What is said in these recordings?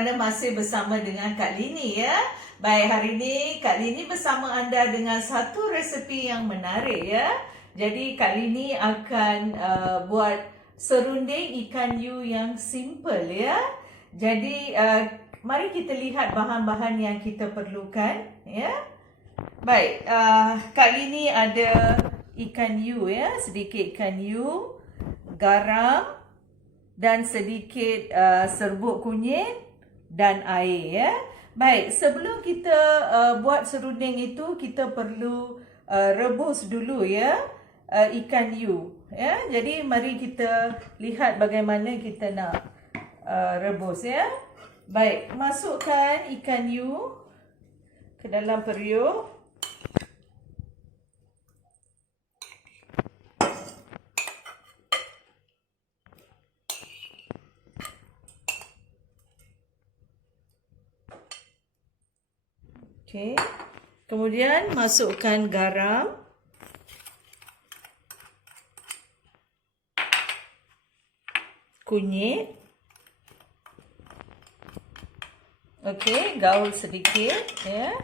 kerana masih bersama dengan Kak Lini ya. Baik, hari ini Kak Lini bersama anda dengan satu resepi yang menarik ya. Jadi Kak Lini akan buat serunding ikan hiu yang simple ya. Jadi mari kita lihat bahan-bahan yang kita perlukan ya. Baik, Kak Lini ada ikan hiu ya, sedikit ikan hiu, garam dan sedikit serbuk kunyit dan air ya. Baik, sebelum kita buat serunding itu, kita perlu rebus dulu ya ikan hiu ya. Jadi mari kita lihat bagaimana kita nak rebus ya. Baik, masukkan ikan hiu ke dalam periuk. Okey. Kemudian masukkan garam. Kunyit. Okey, gaul sedikit ya.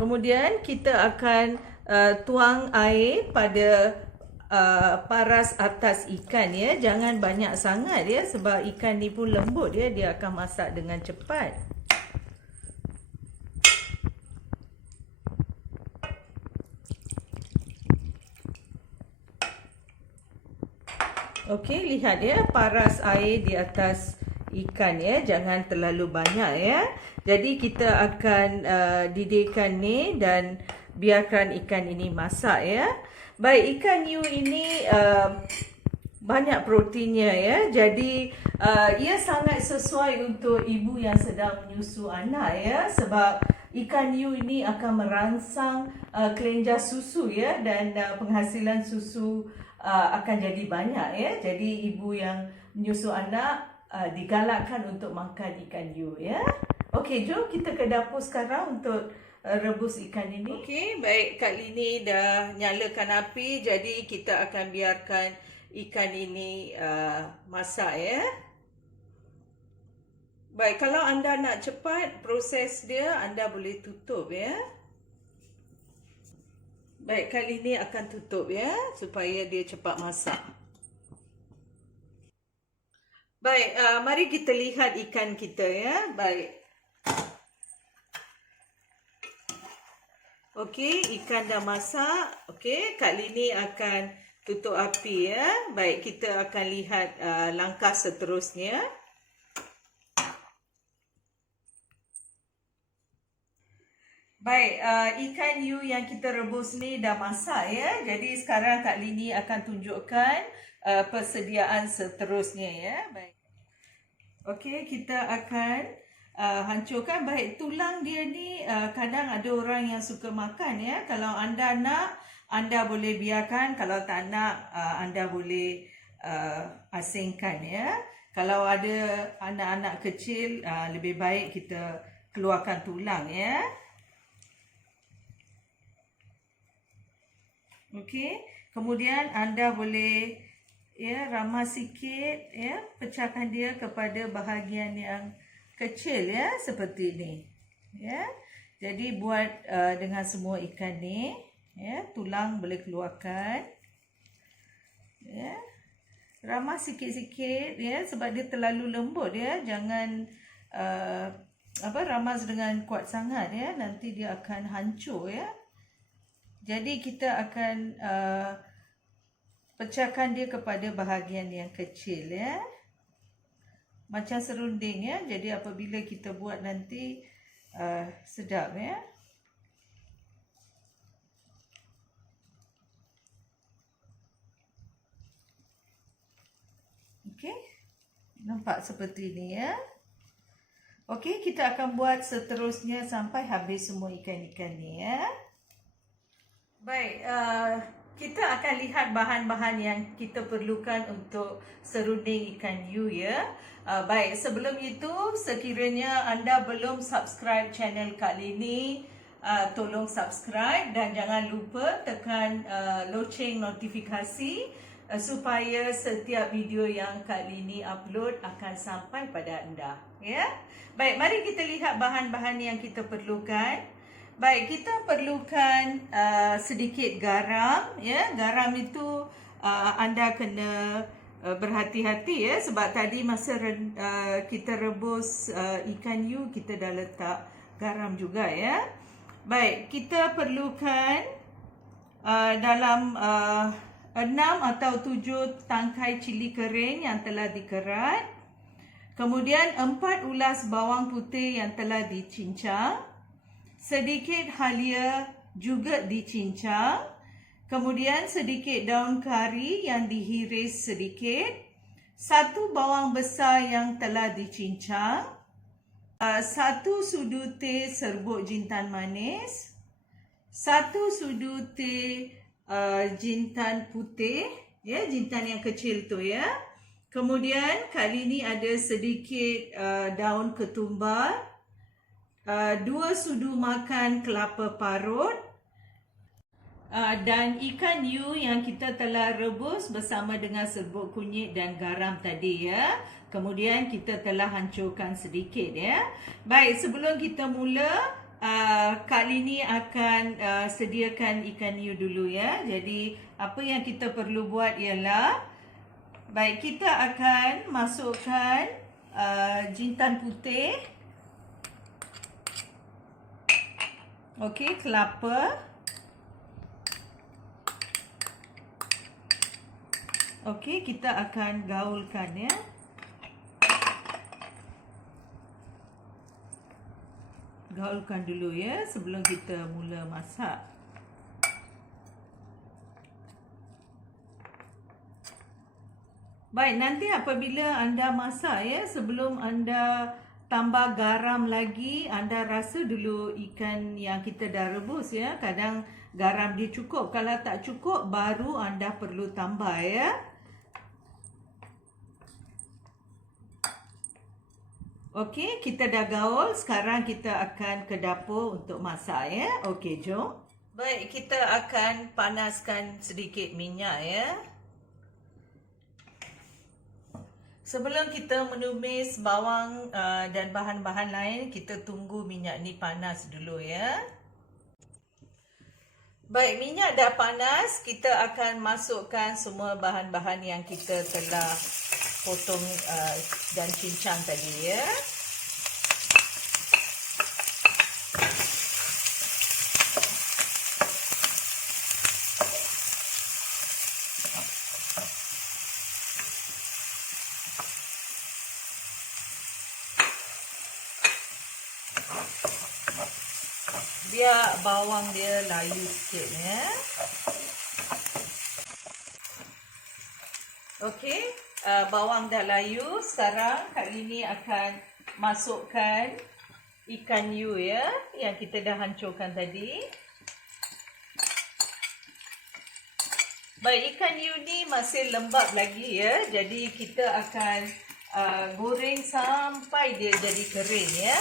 Kemudian kita akan tuang air pada paras atas ikan ya. Jangan banyak sangat ya, sebab ikan ni pun lembut ya, dia akan masak dengan cepat. Okey, lihat ya, paras air di atas ikan ya, jangan terlalu banyak ya. Jadi kita akan didihkan ni dan biarkan ikan ini masak ya. Baik, ikan hiu ini banyak proteinnya ya. Jadi ia sangat sesuai untuk ibu yang sedang menyusu anak ya, sebab ikan hiu ini akan merangsang kelenjar susu ya, dan penghasilan susu akan jadi banyak ya. Jadi ibu yang menyusu anak digalakkan untuk makan ikan hiu ya. Okey, jom kita ke dapur sekarang untuk rebus ikan ini. Okey, baik, Kak Lini dah nyalakan api, jadi kita akan biarkan ikan ini masak ya. Baik, kalau anda nak cepat proses dia, anda boleh tutup ya. Baik, Kak Lini akan tutup ya, supaya dia cepat masak. Baik, mari kita lihat ikan kita ya. Baik. Okey, ikan dah masak. Okey, Kak Lini akan tutup api ya. Baik, kita akan lihat langkah seterusnya. Baik, ikan hiu yang kita rebus ni dah masak ya. Jadi sekarang Kak Lini akan tunjukkan persediaan seterusnya ya. Baik. Okey, kita akan hancurkan. Baik, tulang dia ni kadang ada orang yang suka makan ya. Kalau anda nak, anda boleh biarkan. Kalau tak nak, anda boleh asingkan ya. Kalau ada anak-anak kecil, lebih baik kita keluarkan tulang ya. Okey, kemudian anda boleh ya ramas sikit ya, pecahkan dia kepada bahagian yang kecil ya, seperti ini ya. Jadi buat dengan semua ikan ni ya, tulang boleh keluarkan ya. Ramas sikit-sikit ya, sebab dia terlalu lembut ya. Jangan ramas dengan kuat sangat ya, nanti dia akan hancur ya. Jadi kita akan pecahkan dia kepada bahagian yang kecil ya. Macam serunding ya. Jadi apabila kita buat nanti sedap ya. Okey. Nampak seperti ini ya. Okey, kita akan buat seterusnya sampai habis semua ikan-ikan ni ya. Baik, kita akan lihat bahan-bahan yang kita perlukan untuk serunding ikan hiu ya. Baik, sebelum itu sekiranya anda belum subscribe channel Kak Lini, tolong subscribe dan jangan lupa tekan loceng notifikasi supaya setiap video yang Kak Lini upload akan sampai pada anda. Ya. Baik, mari kita lihat bahan-bahan yang kita perlukan. Baik, kita perlukan sedikit garam. Ya, garam itu anda kena berhati-hati ya, sebab tadi masa kita rebus ikan you, kita dah letak garam juga ya. Baik, kita perlukan dalam 6 atau 7 tangkai cili kering yang telah dikerat. Kemudian 4 ulas bawang putih yang telah dicincang. Sedikit halia juga dicincang. Kemudian sedikit daun kari yang dihiris sedikit. 1 bawang besar yang telah dicincang. 1 sudu teh serbuk jintan manis, 1 sudu teh jintan putih, ya, jintan yang kecil tu ya. Kemudian kali ini ada sedikit daun ketumbar, 2 sudu makan kelapa parut, dan ikan you yang kita telah rebus bersama dengan serbuk kunyit dan garam tadi ya. Kemudian kita telah hancurkan sedikit ya. Baik, sebelum kita mula, Kak Lini akan sediakan ikan you dulu ya. Jadi apa yang kita perlu buat ialah, baik, kita akan masukkan jintan putih. Okey, kelapa. Okey, kita akan gaulkan ya. Gaulkan dulu ya sebelum kita mula masak. Baik, nanti apabila anda masak ya, sebelum anda tambah garam lagi, anda rasa dulu ikan yang kita dah rebus ya. Kadang garam dia cukup, kalau tak cukup baru anda perlu tambah ya. Okey, kita dah gaul. Sekarang kita akan ke dapur untuk masak ya. Okey, jom. Baik, kita akan panaskan sedikit minyak ya. Sebelum kita menumis bawang dan bahan-bahan lain, kita tunggu minyak ni panas dulu ya. Baik, minyak dah panas, kita akan masukkan semua bahan-bahan yang kita telah potong dan cincang tadi ya. Biar bawang dia layu sikit ya. Okey, bawang dah layu. Sekarang Kak Lini akan masukkan ikan you ya, yang kita dah hancurkan tadi. Baik, ikan you ni masih lembab lagi ya. Jadi kita akan goreng sampai dia jadi kering ya.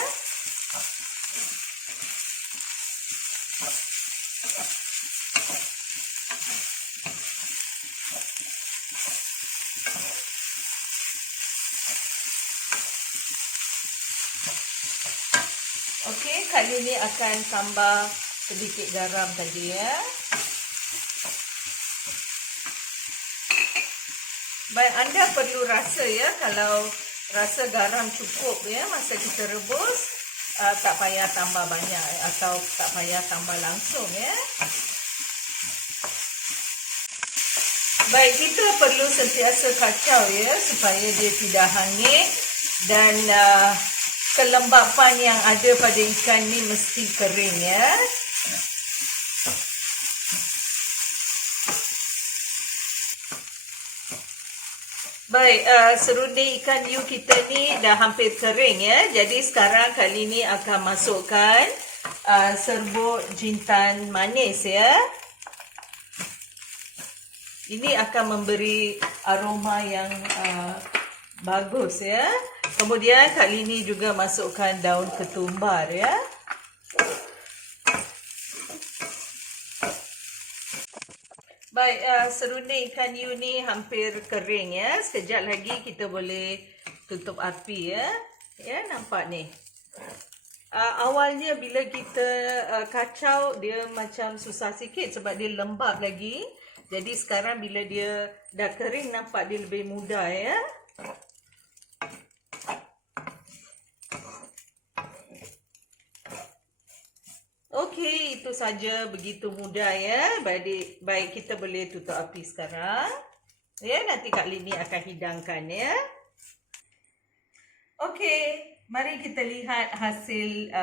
Okey, kali ini akan tambah sedikit garam tadi ya. Baik, anda perlu rasa ya, kalau rasa garam cukup ya masa kita rebus, tak payah tambah banyak atau tak payah tambah langsung ya. Baik, kita perlu sentiasa kacau ya supaya dia tidak hangit, dan kelembapan yang ada pada ikan ni mesti kering ya. Baik, serunding ikan you kita ni dah hampir kering ya. Jadi sekarang kali ni akan masukkan serbuk jintan manis ya. Ini akan memberi aroma yang bagus ya. Kemudian kali ini juga masukkan daun ketumbar ya. Baik, serunding ikan hiu ni hampir kering ya. Sekejap lagi kita boleh tutup api ya. Ya, nampak ni. Awalnya bila kita kacau dia macam susah sikit sebab dia lembab lagi. Jadi sekarang bila dia dah kering nampak dia lebih mudah ya. Okey, itu saja, begitu mudah ya. Baik kita boleh tutup api sekarang. Ya, nanti Kak Lini akan hidangkan ya. Okey, mari kita lihat hasil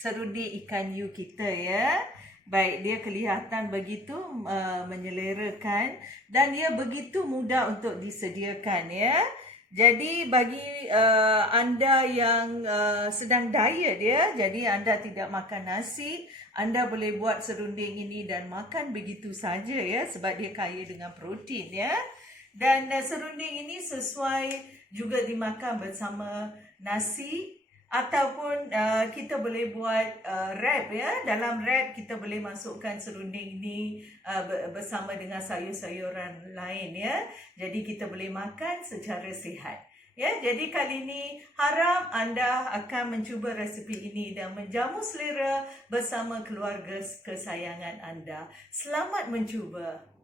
serunding ikan hiu kita ya. Baik, dia kelihatan begitu menyelerakan dan dia begitu mudah untuk disediakan ya. Jadi bagi anda yang sedang diet ya, jadi anda tidak makan nasi, anda boleh buat serunding ini dan makan begitu saja ya sebab dia kaya dengan protein ya. Dan serunding ini sesuai juga dimakan bersama nasi ataupun kita boleh buat wrap ya. Dalam wrap kita boleh masukkan serunding ini bersama dengan sayur-sayuran lain ya. Jadi kita boleh makan secara sihat. Ya, jadi kali ini harap anda akan mencuba resipi ini dan menjamu selera bersama keluarga kesayangan anda. Selamat mencuba.